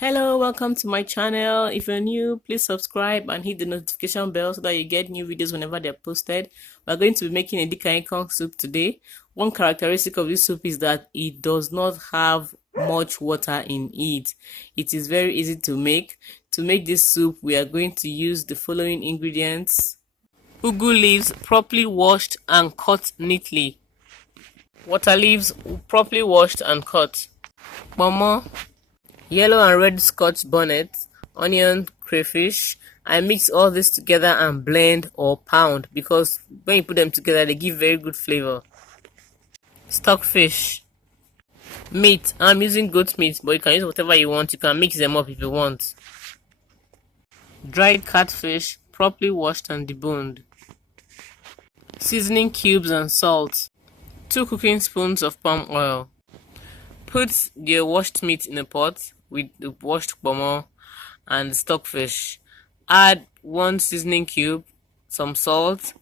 Hello, welcome to my channel. If you're new, please subscribe and hit the notification bell so that you get new videos whenever they're posted. We're going to be making Edikang Ikong soup today. One characteristic of this soup is that it does not have much water in it. It is very easy to make. To make this soup, we are going to use the following ingredients: ugu leaves properly washed and cut neatly, water leaves properly washed and cut, Kpomo, yellow and red scotch bonnet, onion, crayfish. I mix all this together and blend or pound because when you put them together they give very good flavor. Stockfish, meat. I'm using goat meat, but you can use whatever you want. You can mix them up if you want. Dried catfish, properly washed and deboned. Seasoning cubes and salt. 2 cooking spoons of palm oil. Put the washed meat in a pot with the washed kpomo and the stockfish. Add 1 seasoning cube, some salt,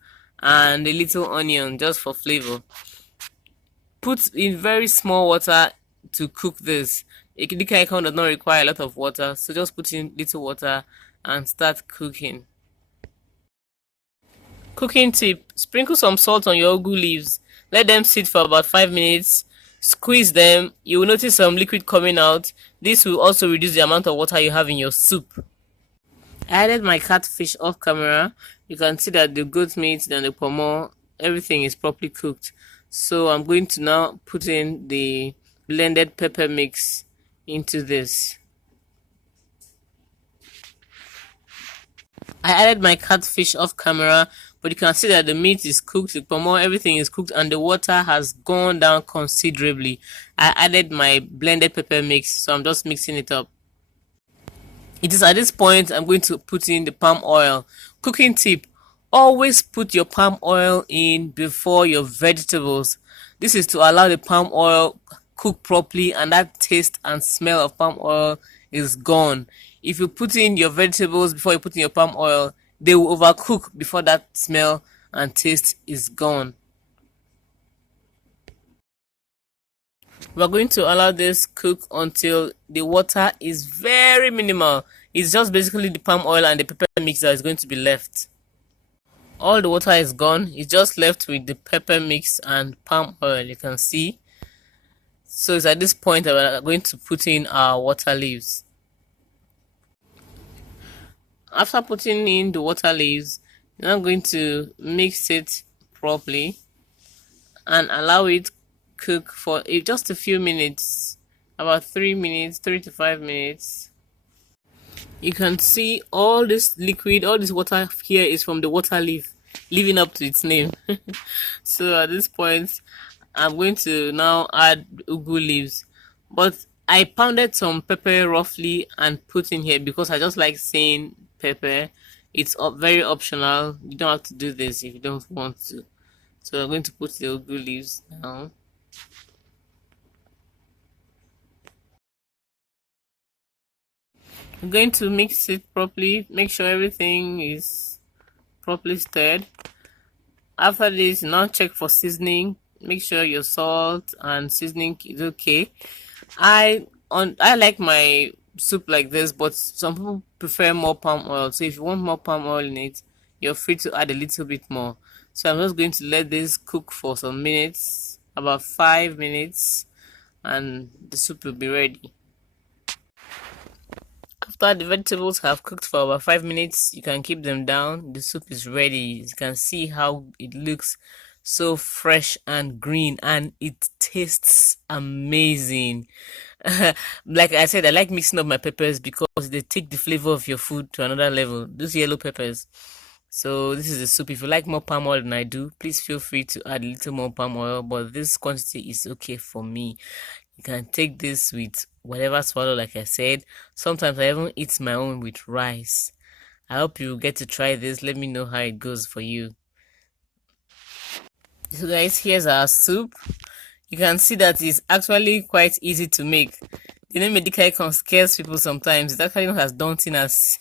and a little onion just for flavor. Put in very small water to cook this. Edikang Ikong does not require a lot of water, so just put in little water and start cooking. Cooking tip: sprinkle some salt on your ugu leaves. Let them sit for about 5 minutes. Squeeze them. You will notice some liquid coming out. This will also reduce the amount of water you have in your soup. I added my catfish off camera. You can see that the goat meat and the palmoil, everything is properly cooked. So I'm going to now put in the blended pepper mix into this. I added my catfish off camera, but you can see that the meat is cooked, the palmoil, everything is cooked, and the water has gone down considerably. I added my blended pepper mix, so I'm just mixing it up. It is at this point I'm going to put in the palm oil. Cooking tip: always put your palm oil in before your vegetables. This is to allow the palm oil cook properly and that taste and smell of palm oil is gone. If you put in your vegetables before you put in your palm oil, they will overcook before that smell and taste is gone. We're going to allow this cook until the water is very minimal. It's just basically the palm oil and the pepper mix that is going to be left. All the water is gone. It's just left with the pepper mix and palm oil, you can see. So it's at this point that we're going to put in our water leaves. After putting in the water leaves, you're now going to mix it properly and allow it cook for just a few minutes, about 3 minutes, 3 to 5 minutes. You can see all this liquid, all this water here is from the water leaf, living up to its name. So at this point, I'm going to now add ugu leaves, but I pounded some pepper roughly and put in here because I just like saying pepper. It's very optional. You don't have to do this if you don't want to. So I'm going to put the ugu leaves now. I'm going to mix it properly, make sure everything is properly stirred. After this, now check for seasoning. Make sure your salt and seasoning is okay. I like my soup like this, but some people prefer more palm oil. So if you want more palm oil in it, you're free to add a little bit more. So I'm just going to let this cook for some minutes, about 5 minutes, and the soup will be ready. After the vegetables have cooked for about 5 minutes, you can keep them down. The soup is ready. You can see how it looks, so fresh and green, and it tastes amazing. Like I said, I like mixing up my peppers because they take the flavor of your food to another level. Those yellow peppers. So this is the soup. If you like more palm oil than I do, please feel free to add a little more palm oil, but this quantity is okay for me. You can take this with whatever swallow, like I said. Sometimes I even eat my own with rice. I hope you get to try this. Let me know how it goes for you. So guys, here's our soup. You can see that it's actually quite easy to make. The name Edikang Ikong scares people sometimes. It's actually not as daunting as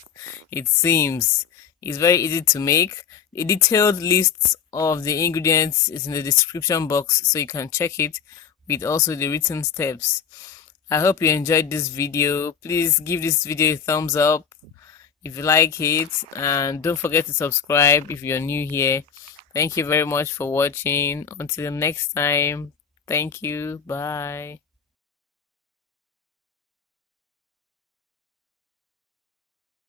it seems. It's very easy to make. A detailed list of the ingredients is in the description box, so you can check it with also the written steps. I hope you enjoyed this video. Please give this video a thumbs up if you like it, and don't forget to subscribe if you're new here. Thank you very much for watching. Until next time, thank you. Bye.